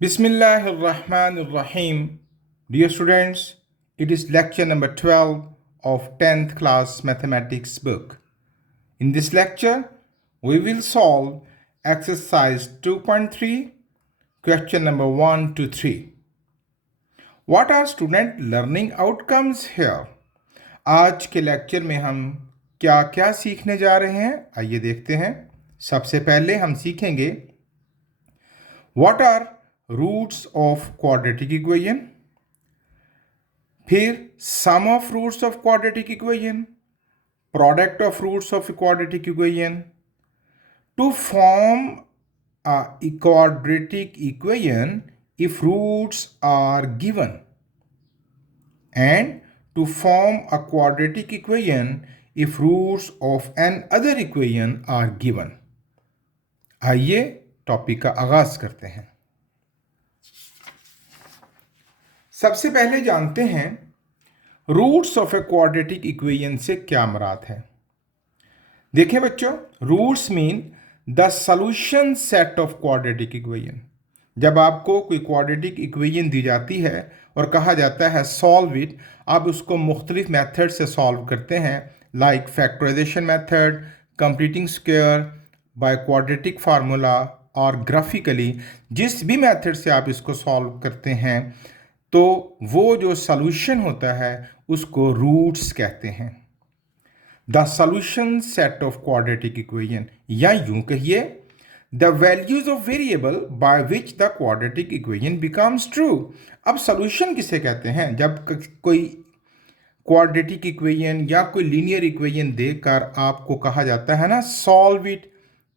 Bismillahirrahmanirrahim. Dear students, it is lecture number 12 of 10th class mathematics book. In this lecture, we will solve exercise 2.3, question number 1 to 3. What are student learning outcomes here? आज के lecture में हम क्या क्या सीखने जा रहे हैं, आइए देखते हैं। सबसे पहले हम सीखेंगे What are roots of quadratic equation, फिर sum of roots of quadratic equation, product of roots of quadratic equation, to form a quadratic equation if roots are given, and to form a quadratic equation if roots of an other equation are given. आइए topic का आगाज करते हैं। सबसे पहले जानते हैं roots of a quadratic equation से क्या मुराद है। देखिए बच्चों, roots mean the solution set of quadratic equation. जब आपको कोई क्वाड्रेटिक इक्वेशन दी जाती है और कहा जाता है सॉल्व इट, आप उसको मुख्तलिफ मेथड से सॉल्व करते हैं, like factorisation method, completing square, by quadratic formula और ग्राफिकली। जिस भी मेथड से आप इसको सॉल्व करते हैं तो वो जो सॉल्यूशन होता है उसको रूट्स कहते हैं। The solution set of quadratic equation, या यूं कहिए the values of variable by which the quadratic equation becomes true. अब सॉल्यूशन किसे कहते हैं? जब कोई क्वाड्रेटिक इक्वेशन या कोई लीनियर इक्वेशन देकर आपको कहा जाता है ना solve it,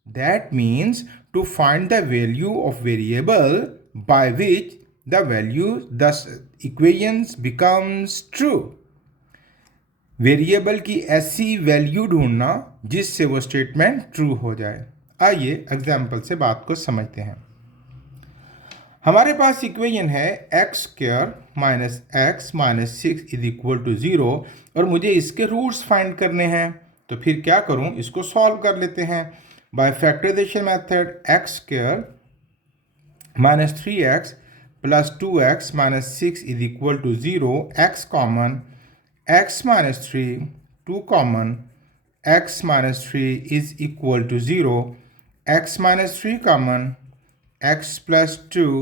that means to find the value of variable by which the value thus equations becomes true। Variable की ऐसी वैल्यू ढूंढना जिससे वो स्टेटमेंट ट्रू हो जाए। आइए एग्जाम्पल से बात को समझते हैं। हमारे पास इक्वेशन है x square minus X minus 6 is equal to 0 और मुझे इसके रूट्स फाइंड करने हैं। तो फिर क्या करूं, इसको सॉल्व कर लेते हैं by factorisation method. X square minus 3x plus 2x minus 6 is equal to 0, x common, x minus 3, 2 common, x minus 3 is equal to 0, x minus 3 common, x plus 2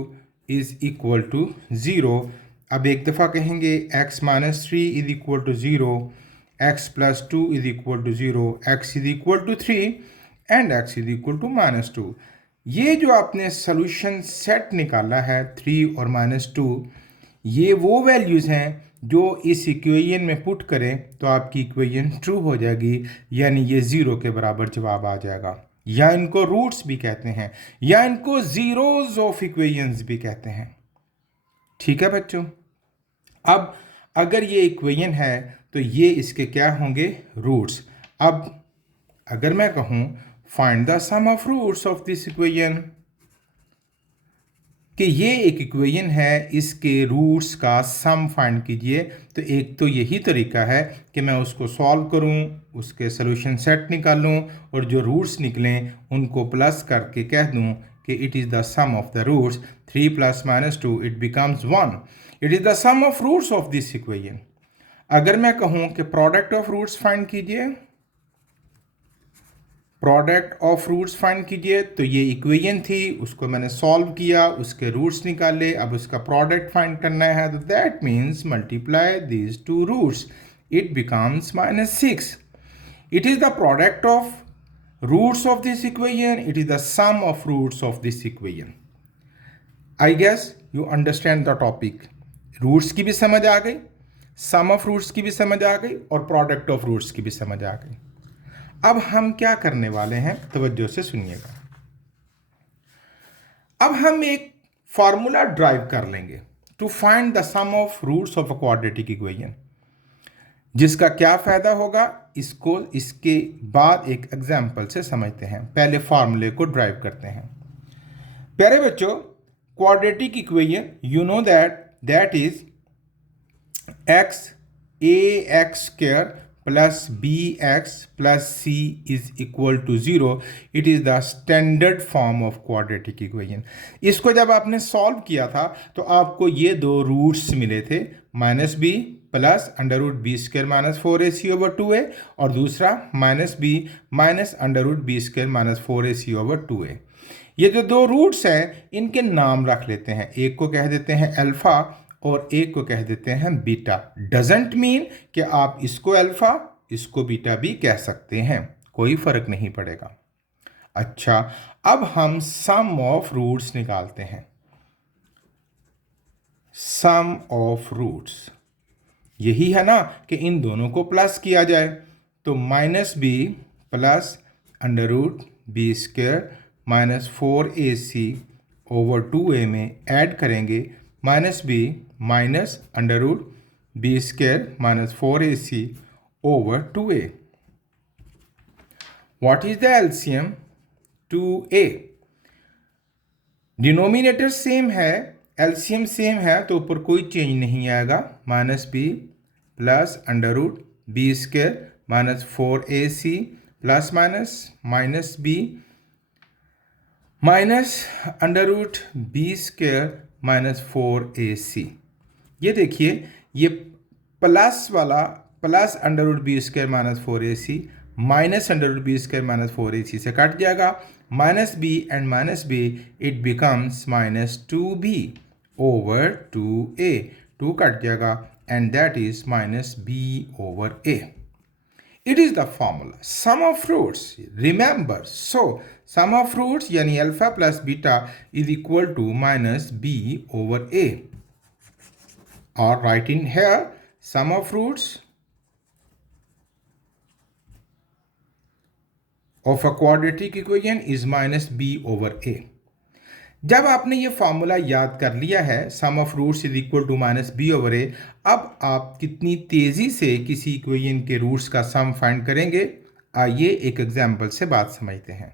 is equal to 0। अब एक दफ़ा कहेंगे x minus 3 is equal to 0, x plus 2 is equal to 0, x is equal to 3 and x is equal to minus 2। ये जो आपने solution set निकाला है 3 और -2, ये वो वैल्यूज़ हैं जो इस इक्वेशन में पुट करें तो आपकी इक्वेशन ट्रू हो जाएगी, यानी ये 0 के बराबर जवाब आ जाएगा। या इनको रूट्स भी कहते हैं, या इनको ज़ीरोज़ ऑफ इक्वेशंस भी कहते हैं। ठीक है बच्चों, अब अगर ये इक्वेशन है तो ये इसके क्या होंगे, रूट्स। अब अगर मैं कहूँ find the sum of roots of this equation, कि ये एक इक्वेशन है, इसके रूट्स का सम फाइंड कीजिए, तो एक तो यही तरीका है कि मैं उसको सॉल्व करूं, उसके सॉल्यूशन सेट निकालूं और जो रूट्स निकलें उनको प्लस करके कह दूं कि it is the sum of the roots. 3 + -2 it becomes 1, it is the sum of roots of this equation. अगर मैं कहूँ कि प्रोडक्ट ऑफ रूट्स फाइंड कीजिए, प्रोडक्ट ऑफ रूट्स फाइंड कीजिए, तो ये इक्वेशन थी, उसको मैंने सॉल्व किया, उसके रूट्स निकाले, अब उसका प्रोडक्ट फाइंड करना है, तो that means multiply these two roots, it becomes -6। It is the product of roots of this equation, it is the sum of roots of this equation. I guess you understand the topic. Roots की भी समझ आ गई, सम of roots की भी समझ आ गई और product of roots की भी समझ आ गई। अब हम क्या करने वाले हैं, तवज्जो से सुनिएगा। अब हम एक फार्मूला ड्राइव कर लेंगे to find the sum of roots of a quadratic equation, जिसका क्या फायदा होगा इसको इसके बाद एक एग्जांपल से समझते हैं। पहले फार्मूले को ड्राइव करते हैं। प्यारे बच्चों, quadratic equation you know that is X A X square plus B X plus C is equal to 0, it is the standard form of quadratic equation. इसको जब आपने सॉल्व किया था तो आपको ये दो रूट्स मिले थे, minus B plus under root B square minus 4ac over 2a, और दूसरा minus B minus under root B square minus 4ac over 2a। ये जो दो रूट्स हैं इनके नाम रख लेते हैं, एक को कह देते हैं अल्फा और एक को कह देते हैं बीटा। डजंट मीन कि आप इसको अल्फा इसको बीटा भी कह सकते हैं, कोई फर्क नहीं पड़ेगा। अच्छा, अब हम सम ऑफ रूट्स निकालते हैं। सम ऑफ रूट्स यही है ना कि इन दोनों को प्लस किया जाए, तो minus B plus under root B square minus 4ac over 2a में ऐड करेंगे minus B minus under root B square minus 4ac over 2a। What is the LCM? 2a। Denominator same है, LCM same है, तो ऊपर कोई change नहीं आएगा। Minus B plus under root B square minus 4ac plus minus minus B minus under root B square minus 4ac। ये देखिए, ये प्लस वाला plus under root B square minus 4ac minus under root B square minus 4ac से cut जाएगा। Minus B and minus B, it becomes minus 2b over 2a। 2 cut जाएगा and that is minus b over a। It is the formula sum of roots. Remember, so sum of roots यानी alpha plus beta is equal to minus b over a. Or write in here sum of roots of a quadratic equation is minus b over a. जब आपने ये formula याद कर लिया है, sum of roots is equal to minus B over A, अब आप कितनी तेजी से किसी इक्वेशन के रूट्स का सम फाइंड करेंगे, आइए एक एग्जांपल से बात समझते हैं।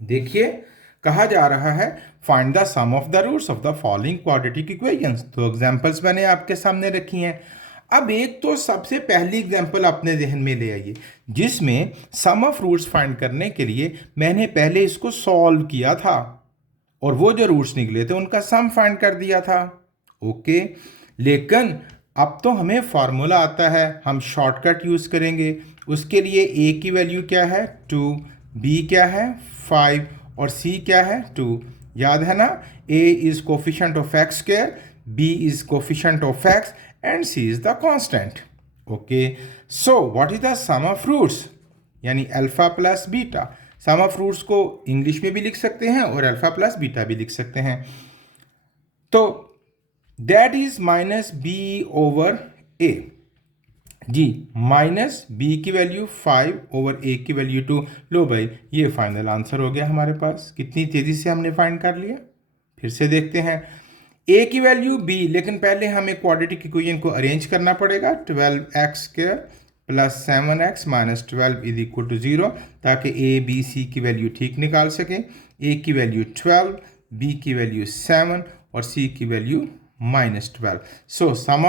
देखिए, कहा जा रहा है find the sum of the roots of the following quadratic equations. तो एग्जांपल्स मैंने आपके सामने रखी हैं। अब एक तो सबसे पहली एग्जांपल अपने जहन में ले आइए, जिसमें सम ऑफ रूट्स फाइंड करने के लिए मैंने पहले इसको सॉल्व किया था और वो जो रूट्स निकले थे उनका सम फाइंड कर दिया था। ओके, लेकिन अब तो हमें फार्मूला आता है, हम शॉर्टकट यूज़ करेंगे। उसके लिए a की वैल्यू क्या है 2, b क्या है 5 और c क्या है 2। याद है ना, a is coefficient of x square, b is coefficient of x and c is the constant. Okay, so what is the sum of roots? यानी alpha plus beta. Sum of roots को English में भी लिख सकते हैं और alpha plus beta भी लिख सकते हैं। तो that is minus B over A. जी, माइनस बी की वैल्यू 5 ओवर ए की वैल्यू 2। लो भाई, ये फाइनल आंसर हो गया हमारे पास। कितनी तेजी से हमने फाइंड कर लिया। फिर से देखते हैं, a की वैल्यू b, लेकिन पहले हमें क्वाड्रेटिक इक्वेशन को अरेंज करना पड़ेगा। 12x square plus 7x minus 12 is equal to 0, ताकि a b c की वैल्यू ठीक निकाल सकें। a की वैल्यू 12, b की वैल्यू 7 और c की value minus 12। So sum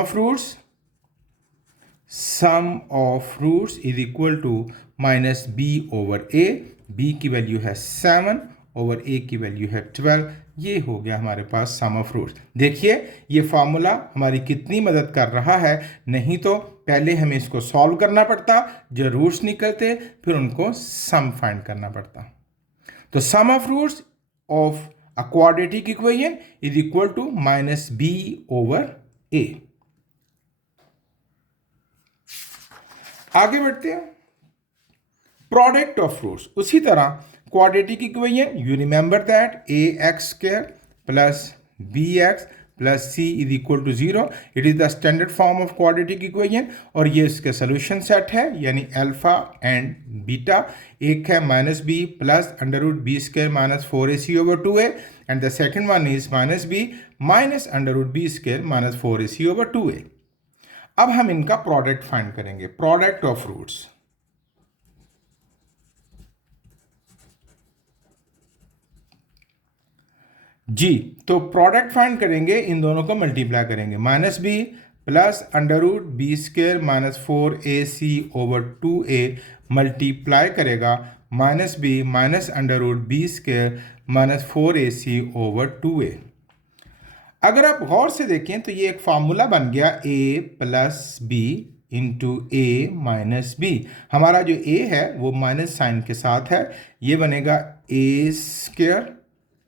of roots is equal to minus b over a। b की वैल्यू है 7 ओवर a की वैल्यू है 12। ये हो गया हमारे पास सम ऑफ रूट्स। देखिए, ये फार्मूला हमारी कितनी मदद कर रहा है। नहीं तो पहले हमें इसको सॉल्व करना पड़ता, जो रूट्स निकलते फिर उनको सम फाइंड करना पड़ता। तो sum of roots of a quadratic equation is equal to minus B over A. आगे बढ़ते हैं, प्रोडक्ट ऑफ रूट्स। उसी तरह quadratic equation, you remember that ax square plus bx plus c is equal to 0. It is the standard form of quadratic equation और ये इसके solution set है, यानी अल्फा एंड बीटा। एक है minus B plus under root B square minus 4ac over 2a and the second one is minus B minus under root B square minus 4ac over 2a। अब हम इनका product find करेंगे, product of roots. जी, तो product find करेंगे, इन दोनों को मल्टीप्लाई करेंगे। Minus B plus under root B square minus 4ac/2a multiply करेगा minus B minus under root B square minus 4ac/2a। अगर आप गौर से देखें तो ये एक फार्मूला बन गया a plus B into A minus B. हमारा जो a है वो माइनस साइन के साथ है, ये बनेगा a square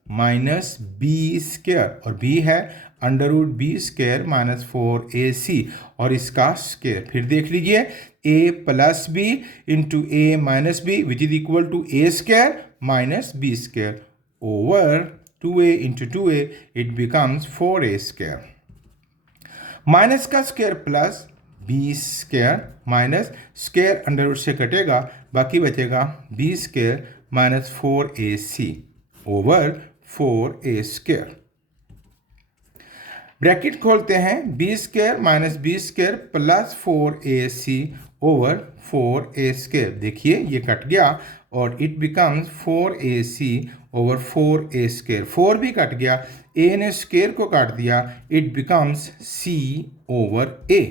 minus B square और b है under root B square minus 4ac और इसका स्क्वेयर। फिर देख लीजिए a plus B into A minus b which is equal to a square minus B square over 2a into 2a it becomes 4a square. Minus का square plus b square minus square under root से कटेगा, बाकी बचेगा b square minus 4ac over 4a square. Bracket खोलते हैं, B square minus B square plus 4ac over 4a square. देखिए ये cut गया और it becomes 4ac over 4a square. 4 भी कट गया, a ने स्क्वेयर को काट दिया, it becomes c over a।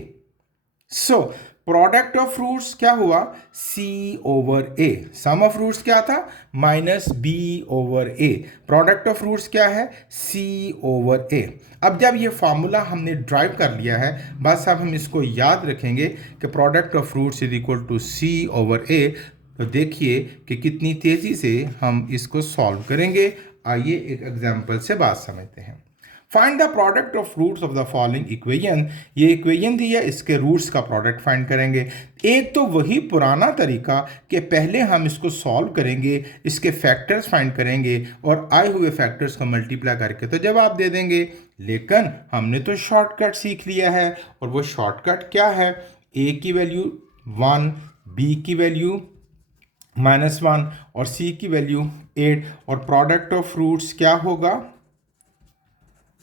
So product of roots क्या हुआ c over a। Sum of roots क्या था minus b over a। Product of roots क्या है c ओवर a। अब जब ये फार्मूला हमने ड्राइव कर लिया है, बस अब हम इसको याद रखेंगे कि product of roots is equal to c over a। तो देखिए कि कितनी तेजी से हम इसको सॉल्व करेंगे। आइए एक एग्जांपल से बात समझते हैं। Find the product of roots of the following equation. ये इक्वेशन दी है, इसके रूट्स का प्रोडक्ट फाइंड करेंगे। एक तो वही पुराना तरीका कि पहले हम इसको सॉल्व करेंगे, इसके फैक्टर्स फाइंड करेंगे और आए हुए फैक्टर्स को मल्टीप्लाई करके तो जवाब दे देंगे। लेकिन हमने तो शॉर्टकट सीख लिया है और वो शॉर्टकट क्या है, a की वैल्यू 1, b की वैल्यू -1 और c की वैल्यू 8 और प्रोडक्ट ऑफ रूट्स क्या होगा,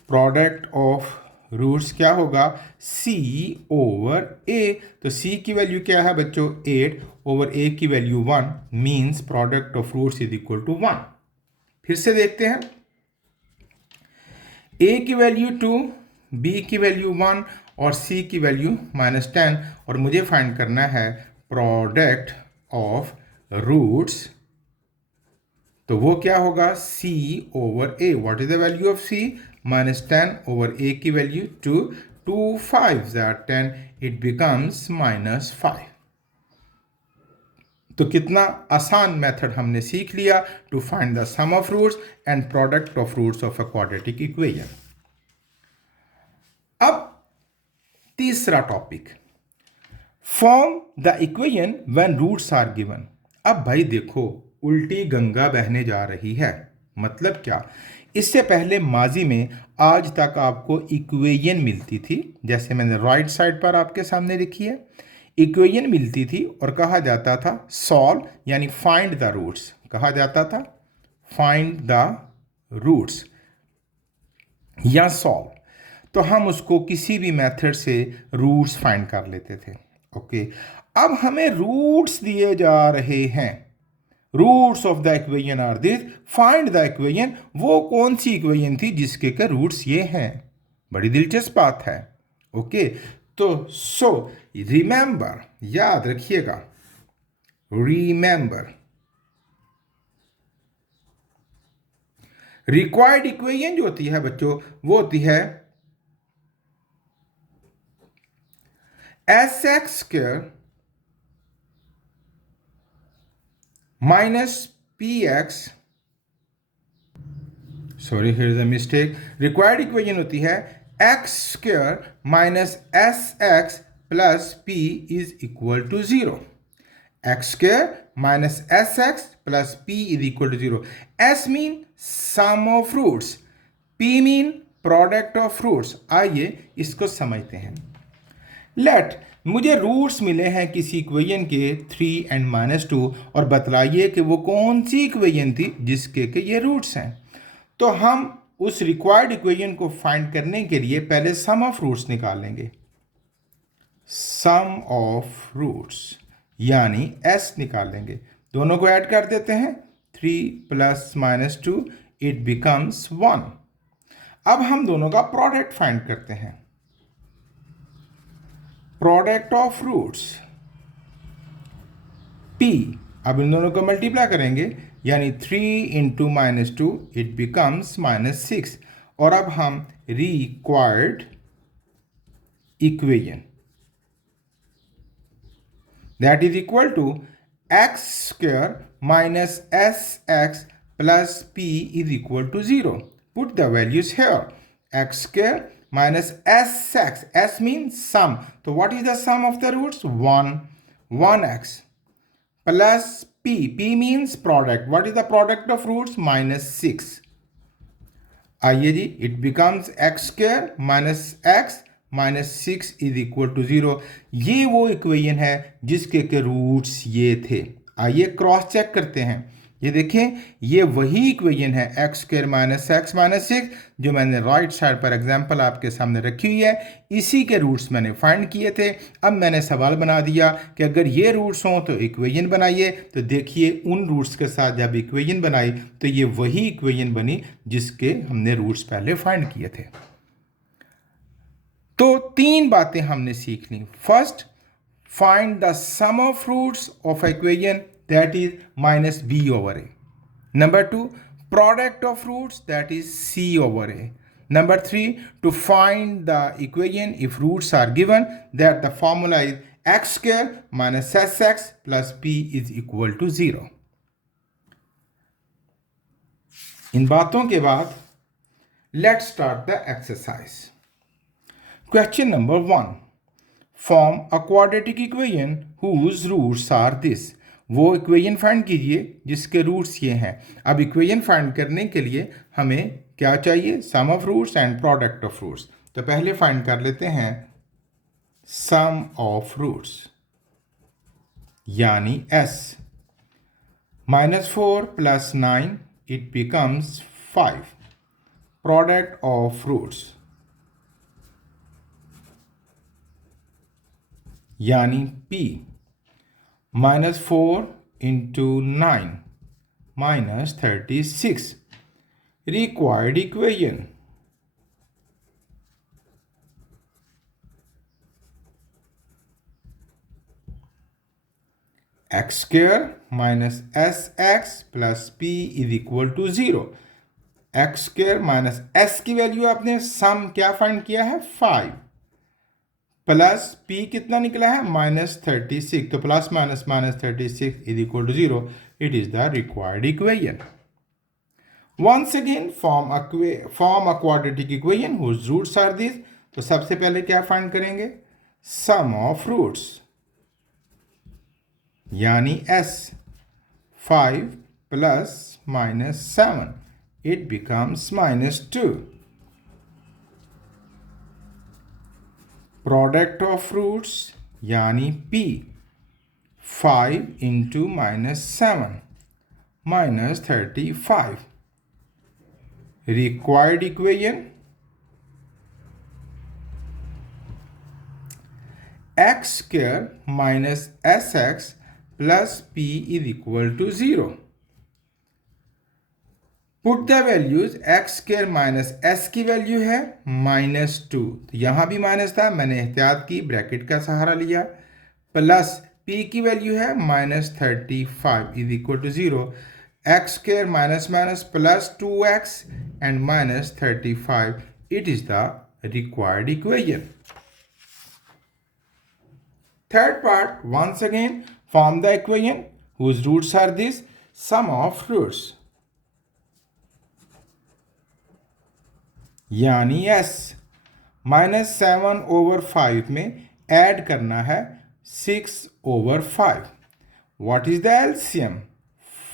प्रोडक्ट ऑफ रूट्स क्या होगा c ओवर a। तो c की वैल्यू क्या है बच्चों 8 ओवर a की value 1 means product of roots is equal to 1। फिर से देखते हैं, a की वैल्यू 2, b की वैल्यू 1 और c की वैल्यू -10 और मुझे फाइंड करना है प्रोडक्ट ऑफ रूट्स। तो वो क्या होगा c over a। What is the value of c -10 over a की वैल्यू 2, 2 5 10 इट बिकम्स -5। तो कितना आसान मेथड हमने सीख लिया to find the sum of roots and product of roots of a quadratic equation. अब तीसरा topic, form the equation when roots are given. अब भाई देखो उल्टी गंगा बहने जा रही है। मतलब क्या, इससे पहले माजी में आज तक आपको इक्वेशन मिलती थी, जैसे मैंने राइट साइड पर आपके सामने लिखी है, इक्वेशन मिलती थी और कहा जाता था सॉल्व यानी फाइंड द रूट्स। कहा जाता था फाइंड द रूट्स या सॉल्व। तो हम उसको किसी भी मेथड से रूट्स फाइंड कर लेते थे। ओके, अब हमें रूट्स दिए जा रहे हैं। Roots of the equation are this, find the equation. वो कौन सी इक्वेशन थी जिसके के रूट्स ये हैं? बड़ी दिलचस्प बात है। ओके, तो सो रिमेंबर, याद रखिएगा, रिमेंबर रिक्वायर्ड इक्वेशन जो होती है बच्चों वो होती है sx square minus px, sorry here is a mistake, required equation होती है x square minus sx plus p is equal to 0। x square minus sx plus p is equal to 0। s mean sum of roots, p mean product of roots. आइए इसको समझते हैं। Late मुझे roots मिले हैं किसी इक्वेशन के 3 and -2 और बतलाइए कि वो कौन सी इक्वेशन थी जिसके के ये रूट्स हैं। तो हम उस रिक्वायर्ड इक्वेशन को फाइंड करने के लिए पहले सम ऑफ रूट्स निकालेंगे। सम ऑफ रूट्स यानी s निकालेंगे, दोनों को ऐड कर देते हैं, 3 + -2 इट बिकम्स 1। अब हम दोनों का प्रोडक्ट फाइंड करते हैं। प्रोडक्ट ऑफ रूट्स p, अब इन दोनों को मल्टीप्लाई करेंगे यानी 3 इंटू -2 इट बिकम्स -6। और अब हम required equation that is equal to X square minus S x plus P is equal to 0। Put the values here. X square minus sx, s means sum, so what is the sum of the roots? 1x plus p means product, what is the product of roots? -6। आइए जी, it becomes x square minus x minus 6 is equal to 0। ये वो equation है जिसके के roots ये थे। आइए cross check करते हैं। ये देखें, ये वही इक्वेशन है x square minus X minus 6 जो मैंने राइट साइड पर एग्जांपल आपके सामने रखी हुई है। इसी के रूट्स मैंने फाइंड किए थे। अब मैंने सवाल बना दिया कि अगर ये रूट्स हों तो इक्वेशन बनाइए। तो देखिए, उन रूट्स के साथ जब इक्वेशन बनाई तो ये वही इक्वेशन बनी जिसके हमने रूट्स पहले फाइंड किए थे। तो 3 बातें हमने सीख ली। First, find the sum of roots of equation, that is minus b over a. Number 2, product of roots, that is c over a. Number 3, to find the equation if roots are given, that the formula is x square minus sx plus p is equal to 0. इन बातों के बाद let's start the exercise. Question number 1. Form a quadratic equation whose roots are this. वो equation find कीजिए जिसके roots ये हैं। अब equation find करने के लिए हमें क्या चाहिए? Sum of roots and product of roots. तो पहले फाइंड कर लेते हैं सम ऑफ रूट्स, यानी s। -4 plus 9 it becomes 5। Product of roots यानी p, -4 into 9 minus 36। Required equation, x square minus sx plus p is equal to 0। x square minus s की value आपने सम क्या फाइंड किया है? 5 प्लस p कितना निकला है? -36। तो plus minus -36 is equal to 0। It is the required equation. Once again form a quadratic equation whose roots are this. तो सबसे पहले क्या फाइंड करेंगे? सम ऑफ रूट्स यानी s। 5 plus -7 it becomes -2। Product of roots यानी p। 5 into -7 -35। Required equation, x square minus S x plus P is equal to 0। Put the values. X square minus S की value है -2, तो यहां भी minus था, मैंने एहतियात की, ब्रैकेट का सहारा लिया। प्लस p की वैल्यू है -35 is equal to 0। X square minus minus plus 2x and -35, it is the required equation. Third part, once again form the equation whose roots are this, sum of roots यानी s। -7/5 में add करना है 6/5। What is the LCM?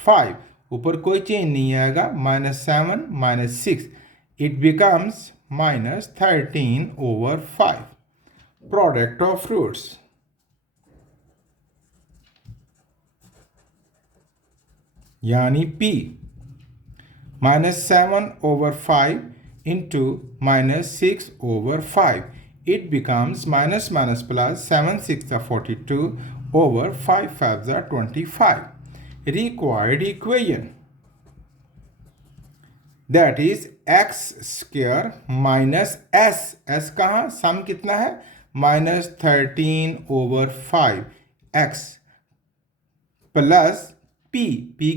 5, ऊपर कोई change नहीं आएगा, -7 -6 it becomes -13/5। Product of roots यानी p। -7/5 into -6/5 it becomes minus minus plus 7 6 are 42 over 5 5 are 25। Required equation, that is x square minus s। s कहाँ? सम कितना है? माइनस 13/5 x प्लस p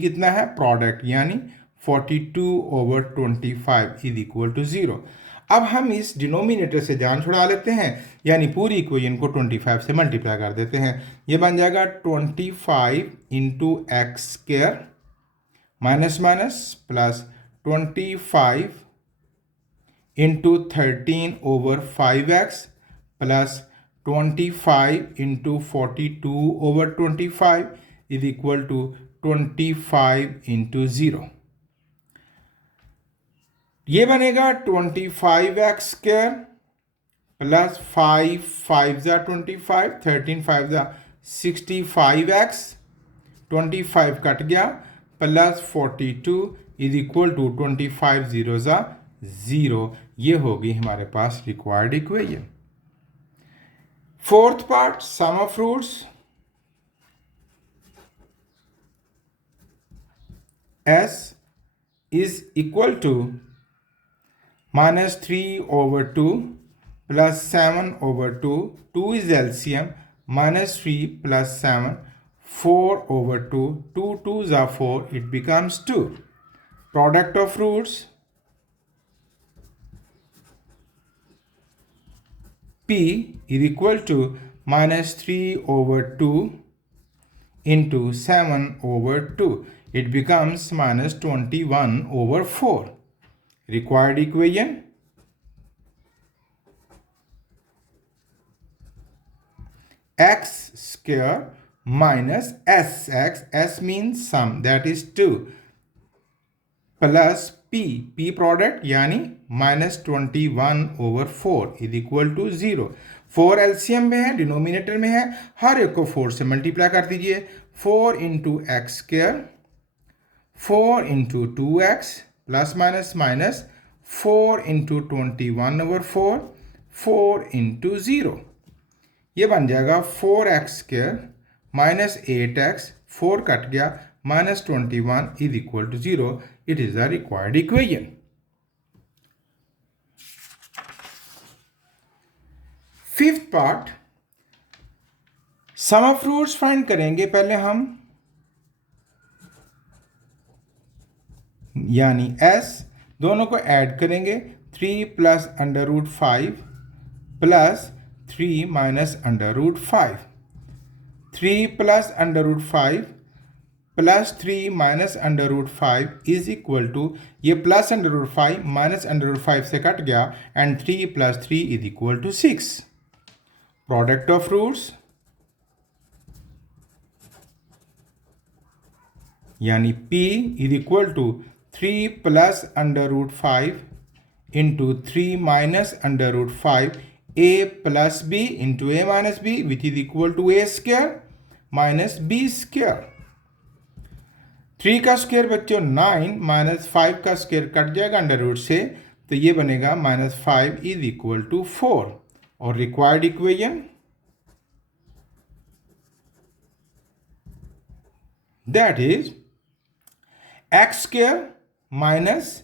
कितना है प्रोडक्ट यानी 42/25 इज इक्वल टू 0। अब हम इस डिनोमिनेटर से जान छुड़ा लेते हैं यानी पूरी इक्वेशन को 25 से मल्टीप्लाई कर देते हैं। ये बन जाएगा 25 into X square minus minus plus 25 into 13/5x plus 25 into 42/25 is equal to 25 into 0। ये बनेगा 25x स्क्वायर प्लस 5 ज़ा 25 13 5 ज़ा 65x 25 कट गया प्लस 42 इज इक्वल टू 25 0 ज़ा 0। ये होगी हमारे पास required equation. Fourth part sum of roots s is equal to minus 3/2 plus 7/2, 2 is LCM, minus 3 plus 7, 4/2, 2 2s are 4, it becomes 2. Product of roots P is equal to minus 3/2 into 7/2. It becomes minus 21/4. Required equation x square minus sx, s means sum, that is 2, plus p product यानी minus 21/4 is equal to 0। 4 LCM में है, denominator में है, हर एक को 4 से multiply कर दीजिए। 4 into X square 4 into 2x plus minus minus 4 into 21/4 4 into 0। ये बन जाएगा 4x square minus 8x 4 cut गया minus 21 is equal to 0. It is the required equation. Fifth part sum of roots find करेंगे पहले हम यानी s दोनों को ऐड करेंगे 3 plus under root 5 plus 3 minus under root 5 3 plus under root 5 plus 3 minus under root 5 is equal to ये plus under root 5 minus under root 5 से कट गया and 3 plus 3 is equal to 6। Product of roots यानी p is equal to 3 plus under root 5 into 3 minus under root 5 a plus b into a minus b which is equal to a square minus b square. 3 का square बच्चों 9 minus 5 का square cut जाएगा under root से तो ये बनेगा minus 5 is equal to 4 और required equation that is X square minus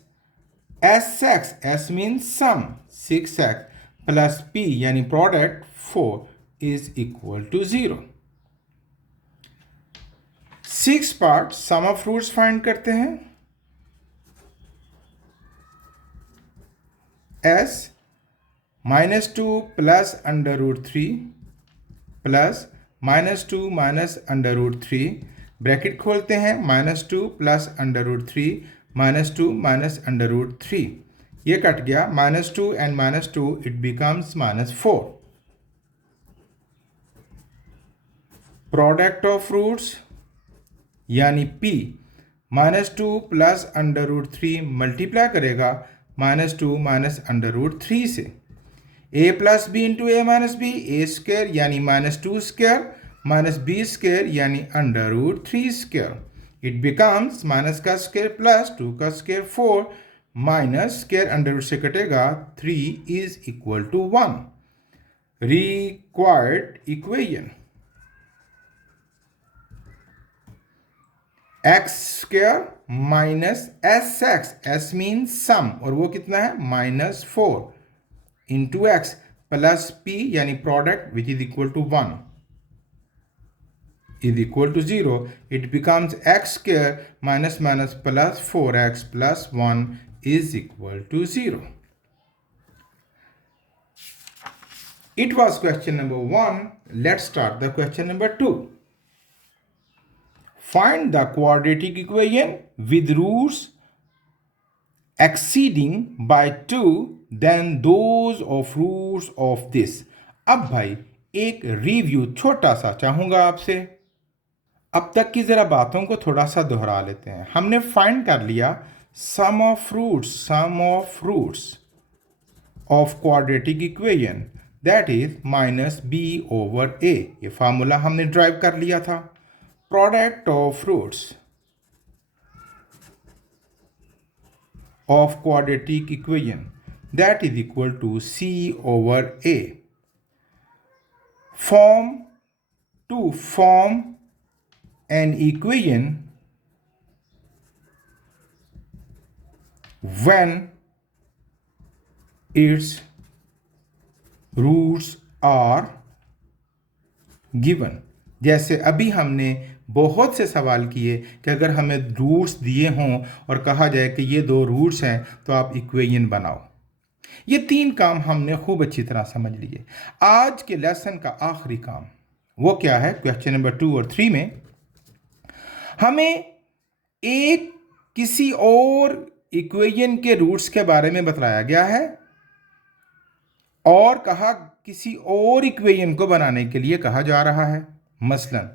sx, s means sum 6x plus p यानी product 4 is equal to 0। 6 part sum of roots find करते हैं। s -2 plus under root 3 plus -2 minus under root 3 bracket खोलते हैं -2 plus under root 3 -2 minus under root 3 ये cut गया -2 and -2 it becomes -4। Product of roots यानी p -2 plus under root 3 multiply करेगा -2 minus under root 3 से a plus B into A minus b a square यानी -2 square minus B square यानी under root 3 square it becomes minus का square plus 2 का square 4 minus square under root से कटेगा 3 is equal to 1। Required equation x square minus S x, s mean sum और वो कितना है -4 इंटू एक्स प्लस पी यानी product which is equal to 1 is equal to 0, it becomes x square minus minus plus 4x plus 1 is equal to 0. It was question number 1. Let's start the question number 2. Find the quadratic equation with roots exceeding by 2 than those of roots of this. अब भाई एक review छोटा सा चाहूंगा आपसे। अब तक की जरा बातों को थोड़ा सा दोहरा लेते हैं। हमने फाइंड कर लिया sum of roots of quadratic equation that is minus B over a. ये फार्मूला हमने ड्राइव कर लिया था। Product of roots of quadratic equation that is equal to c over a. Form an equation when its roots are given। जैसे अभी हमने बहुत से सवाल किए कि अगर हमें रूट्स दिए हों और कहा जाए कि ये 2 रूट्स हैं तो आप इक्वेशन बनाओ। ये 3 काम हमने खूब अच्छी तरह समझ लिए। आज के लेसन का आखिरी काम वो क्या है? क्वेश्चन नंबर 2 और 3 में हमें एक किसी और इक्वेशन के रूट्स के बारे में बताया गया है और कहा किसी और इक्वेशन को बनाने के लिए कहा जा रहा है। मसलन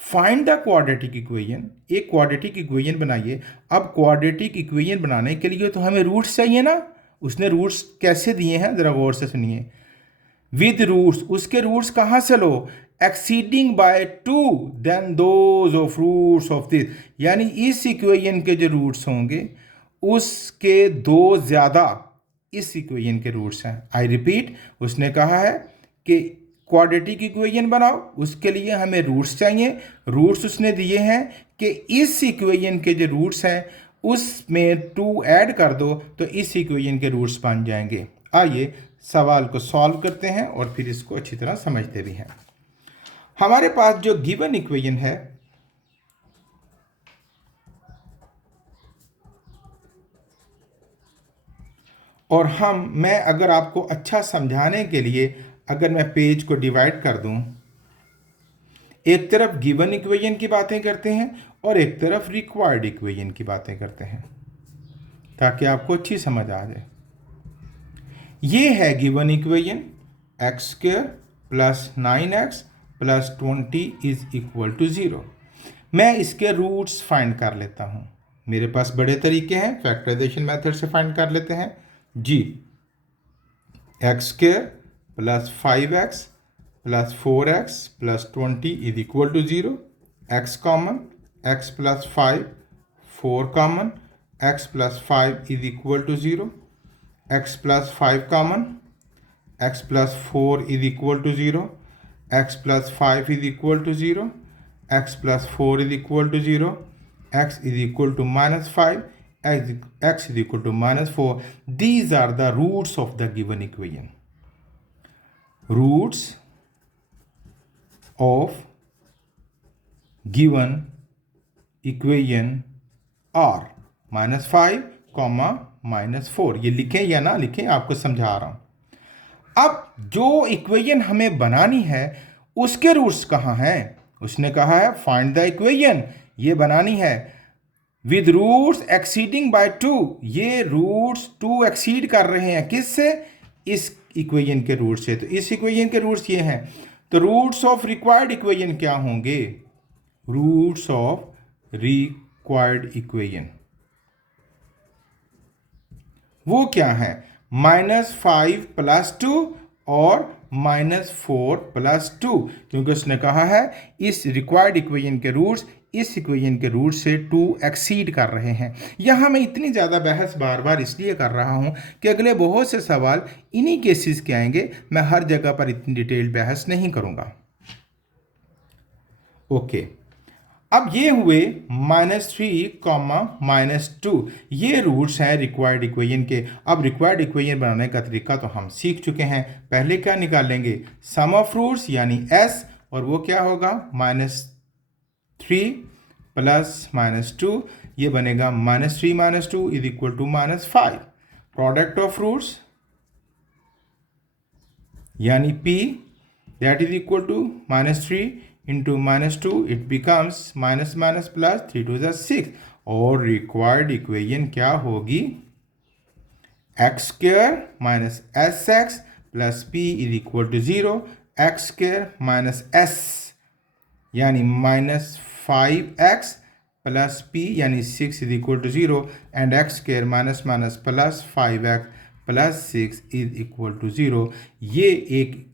फाइंड द क्वाड्रेटिक इक्वेशन। एक क्वाड्रेटिक इक्वेशन बनाइए। अब क्वाड्रेटिक इक्वेशन बनाने के लिए तो हमें रूट्स चाहिए ना। उसने रूट्स कैसे दिए हैं जरा गौर से सुनिए। विद रूट्स, उसके रूट्स कहाँ से लो? Exceeding by 2 then those of roots of this, यानी इस इक्वेशन के जो रूट्स होंगे उसके 2 ज़्यादा इस इक्वेशन के रूट्स हैं। आई रिपीट, उसने कहा है कि क्वाड्रेटिक इक्वेशन बनाओ, उसके लिए हमें रूट्स चाहिए। रूट्स उसने दिए हैं कि इस इक्वेशन के जो रूट्स हैं उसमें 2 ऐड कर दो तो इस इक्वेशन के रूट्स बन जाएंगे। आइए सवाल को सॉल्व करते हैं और फिर इसको अच्छी तरह समझते भी हैं। हमारे पास जो गिवन इक्वेशन है और मैं अगर आपको अच्छा समझाने के लिए अगर मैं पेज को डिवाइड कर दूं, एक तरफ गिवन इक्वेशन की बातें करते हैं और एक तरफ रिक्वायर्ड इक्वेशन की बातें करते हैं ताकि आपको अच्छी समझ आ जाए। ये है given equation x square plus 9x plus 20 is equal to 0। मैं इसके रूट्स फाइंड कर लेता हूँ। मेरे पास बड़े तरीके हैं, फैक्टराइजेशन मेथड से फाइंड कर लेते हैं जी। X square plus 5x plus 4x plus 20 is equal to 0। X common, x plus 5, 4 common, x plus 5 is equal to 0। x plus 5 common, x plus 4 is equal to 0। x plus 5 is equal to 0, x plus 4 is equal to 0, x is equal to minus 5, x is equal to minus 4. These are the roots of the given equation. Roots of given equation are minus 5, minus 4. ये लिखें या ना लिखें, आपको समझा रहा हूँ। अब जो इक्वेशन हमें बनानी है उसके रूट्स कहाँ हैं? उसने कहा है फाइंड द इक्वेशन, ये बनानी है विद रूट्स एक्सीडिंग बाय 2। ये रूट्स 2 एक्सीड कर रहे हैं किससे? इस इक्वेशन के रूट से। तो इस इक्वेशन के रूट्स ये हैं। तो रूट्स ऑफ रिक्वायर्ड इक्वेशन क्या होंगे? रूट्स ऑफ रिक्वायर्ड इक्वेशन वो क्या है? -5 प्लस 2 और -4 प्लस 2, क्योंकि उसने कहा है इस रिक्वायर्ड इक्वेशन के रूट्स इस इक्वेशन के रूट से 2 एक्सीड कर रहे हैं। यहाँ मैं इतनी ज़्यादा बहस बार बार इसलिए कर रहा हूँ कि अगले बहुत से सवाल इन्हीं केसेस के आएंगे। मैं हर जगह पर इतनी डिटेल बहस नहीं करूँगा। ओके, अब ये हुए -3, -2, ये रूट्स हैं रिक्वायर्ड इक्वेशन के। अब रिक्वायर्ड इक्वेशन बनाने का तरीका तो हम सीख चुके हैं। पहले क्या निकालेंगे, सम ऑफ रूट्स यानी s, और वो क्या होगा -3 प्लस -2, ये बनेगा -3 - 2 is equal to -5। Product of roots यानी p, that is equal to -3 into -2, it becomes minus minus plus 3 to the 6, और रिक्वायर्ड इक्वेशन क्या होगी, x square minus sx plus p is equal to 0, x square minus s यानी -5x plus p यानी 6 is equal to 0, and x square minus minus plus 5x plus 6 is equal to 0। ये एक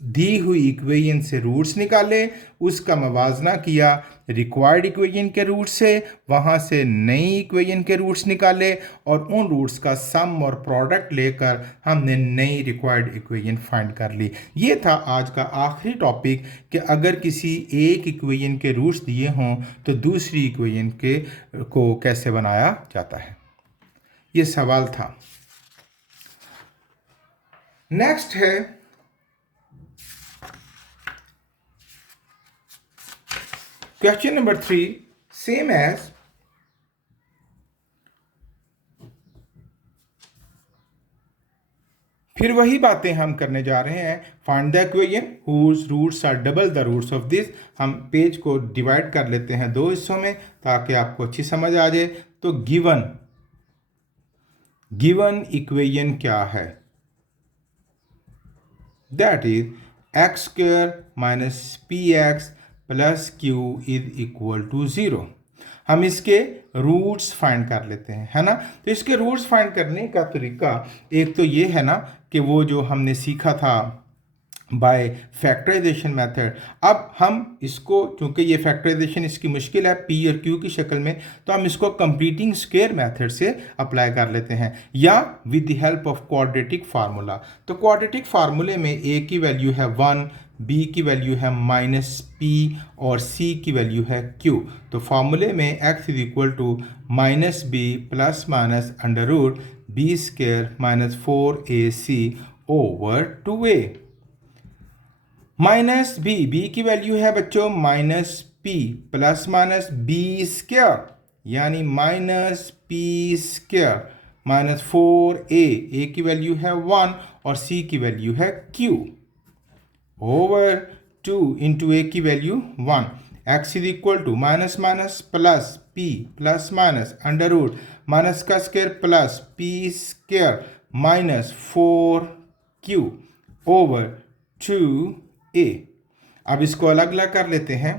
दी हुई equation से roots निकाले, उसका मवाजना किया required equation के रूट से, वहाँ से नई इक्वेशन के रूट्स निकाले, और उन रूट्स का सम और प्रोडक्ट लेकर हमने नई रिक्वायर्ड इक्वेशन फाइंड कर ली। ये था आज का आखिरी टॉपिक कि अगर किसी एक इक्वेशन के रूट्स दिए हों तो दूसरी इक्वेशन के को कैसे बनाया जाता है, ये सवाल था। नेक्स्ट है क्वेश्चन नंबर 3, सेम एज फिर वही बातें हम करने जा रहे हैं। Find the equation whose roots are double the roots of this. हम पेज को डिवाइड कर लेते हैं दो हिस्सों में ताकि आपको अच्छी समझ आ जाए। तो गिवन इक्वेशन क्या है, that is X square minus P X plus Q is equal to 0। हम इसके रूट्स फाइंड कर लेते हैं, है ना। तो इसके रूट्स फाइंड करने का तरीका एक तो ये है ना कि वो जो हमने सीखा था बाय फैक्टराइजेशन मेथड। अब हम इसको, क्योंकि ये फैक्टराइजेशन इसकी मुश्किल है पी और क्यू की शक्ल में, तो हम इसको कंप्लीटिंग स्क्वायर मेथड से अप्लाई कर लेते हैं, या with the help of quadratic formula. तो क्वाड्रेटिक फार्मूले में ए की वैल्यू है 1, बी की वैल्यू है -p और c की वैल्यू है q। तो फार्मूले में x is equal to -b plus minus under root B square minus 4ac over 2a। Minus B की वैल्यू है बच्चों -p plus minus B square यानी -p स्क्वायर माइनस 4a की वैल्यू है 1 और c की वैल्यू है q ओवर 2 इंटू ए की value 1। x is equal to minus minus plus p plus minus under root minus का square plus p square minus 4q over 2a। अब इसको अलग अलग कर लेते हैं।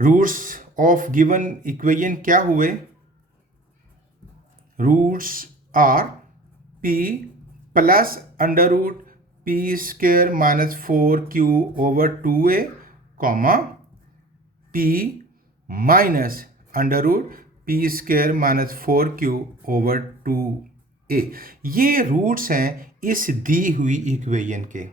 रूट्स ऑफ गिवन इक्वेशन क्या हुए, roots are p plus under root p square minus 4q over 2a, comma p minus under root p square minus 4q over 2a। ये रूट्स हैं इस दी हुई इक्वेशन के।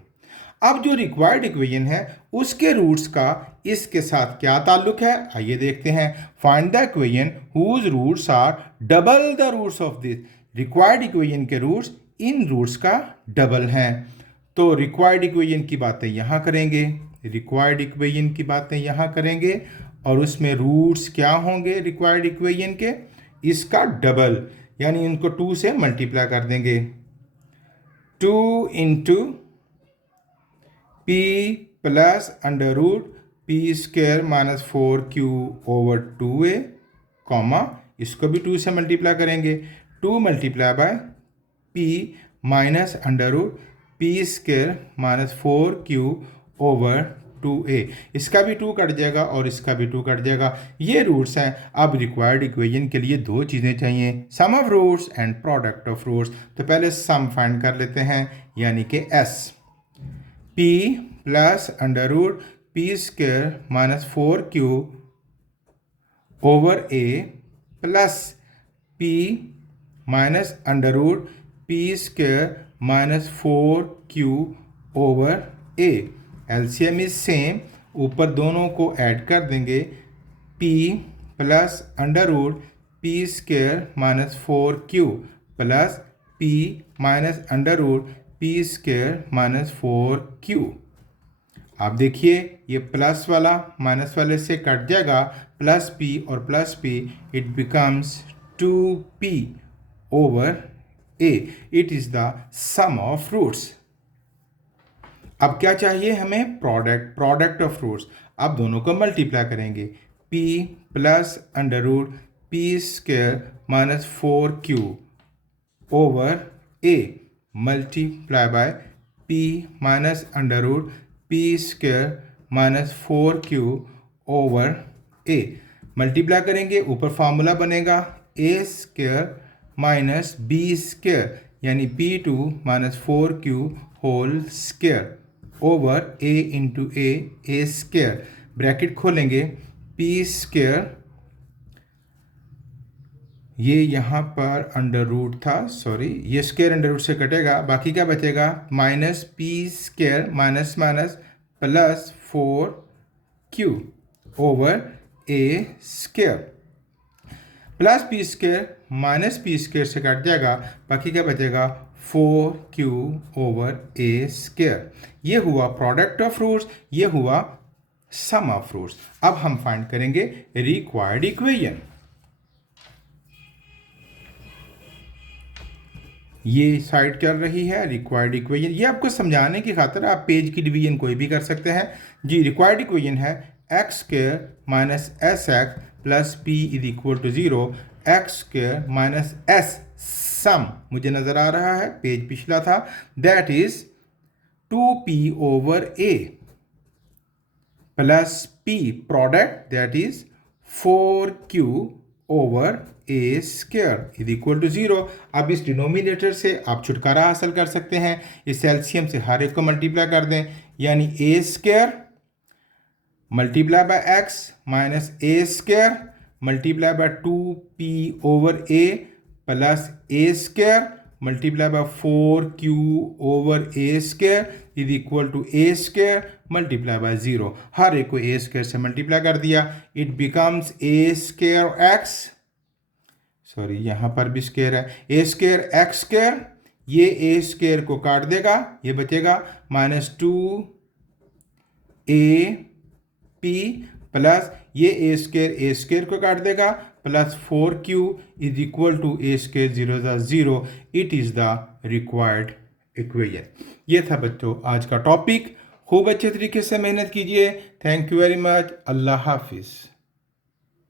अब जो रिक्वायर्ड इक्वेशन है उसके रूट्स का इसके साथ क्या ताल्लुक है, आइए देखते हैं। Find the equation whose roots are double the roots of this. Required equation के रूट्स इन रूट्स का डबल हैं। तो रिक्वायर्ड इक्वेशन की बातें यहाँ करेंगे, रिक्वायर्ड इक्वेशन की बातें यहाँ करेंगे, और उसमें रूट्स क्या होंगे रिक्वायर्ड इक्वेशन के, इसका डबल, यानी इनको 2 से मल्टीप्लाई कर देंगे। 2 into p plus under root p square minus 4q over 2a, comma इसको भी 2 से मल्टीप्लाई करेंगे। 2 multiply by p minus under root p square minus 4q over 2a। इसका भी 2 कट जाएगा और इसका भी 2 कट जाएगा। ये रूट्स हैं। अब रिक्वायर्ड इक्वेशन के लिए दो चीज़ें चाहिए, sum of roots and product of roots. तो पहले सम फाइंड कर लेते हैं, यानी कि s p plus under root p square minus 4q over a plus p minus under root p square minus 4q over a। LCM is same, ऊपर दोनों को ऐड कर देंगे, p plus under root p square minus 4q plus p minus under root p square minus 4q। आप देखिए ये plus वाला minus वाले से कट जाएगा, प्लस p और plus p, it becomes 2p over a। It is the sum of roots. अब क्या चाहिए हमें? Product of roots. अब दोनों को मल्टीप्लाई करेंगे, p plus under root p square minus 4q over a multiply by p minus under root p square minus 4q over a। Multiply करेंगे, ऊपर फार्मूला बनेगा a square minus b square यानी p2 minus 4q whole square over a into a square. Bracket खोलेंगे, p square, ये यहाँ पर under root था, sorry ये स्क्वायर अंडर रूट से कटेगा, बाकी क्या बचेगा? Minus p square minus minus plus 4q over a square, plus p square minus p square से कट जाएगा, बाकी क्या बचेगा? 4q over a square. ये हुआ प्रोडक्ट ऑफ रूट्स, ये हुआ सम ऑफ रूट्स। अब हम फाइंड करेंगे रिक्वायर्ड इक्वेशन। ये साइड चल रही है रिक्वायर्ड इक्वेशन, ये आपको समझाने की खातिर आप पेज की डिवीजन कोई भी कर सकते हैं जी। रिक्वायर्ड इक्वेशन है x square minus S x plus P is equal to 0, x square minus s sum मुझे नज़र आ रहा है, पेज पिछला था, that is 2p over a plus p product that is 4q over a square is equal to 0। अब इस denominator से आप छुटकारा हासिल कर सकते हैं, इस एलसीएम से हर एक को मल्टीप्लाई कर दें, यानी a square multiply by x minus a square multiply by 2p over a plus a square multiply by 4q over a square is equal to a square multiply by 0। हर एक को a square से multiply कर दिया, it becomes a square x, sorry यहाँ पर भी square है, ए स्क्वायर एक्स स्क्वायर, ये ए स्क्वायर को काट देगा, ये बचेगा माइनस 2a p प्लस ये ए स्क्वायर को काट देगा plus 4q is equal to a square 0 it is the required equation. ये था बच्चों आज का टॉपिक, खूब अच्छे तरीके से मेहनत कीजिए। थैंक यू वेरी मच, अल्लाह हाफिज़।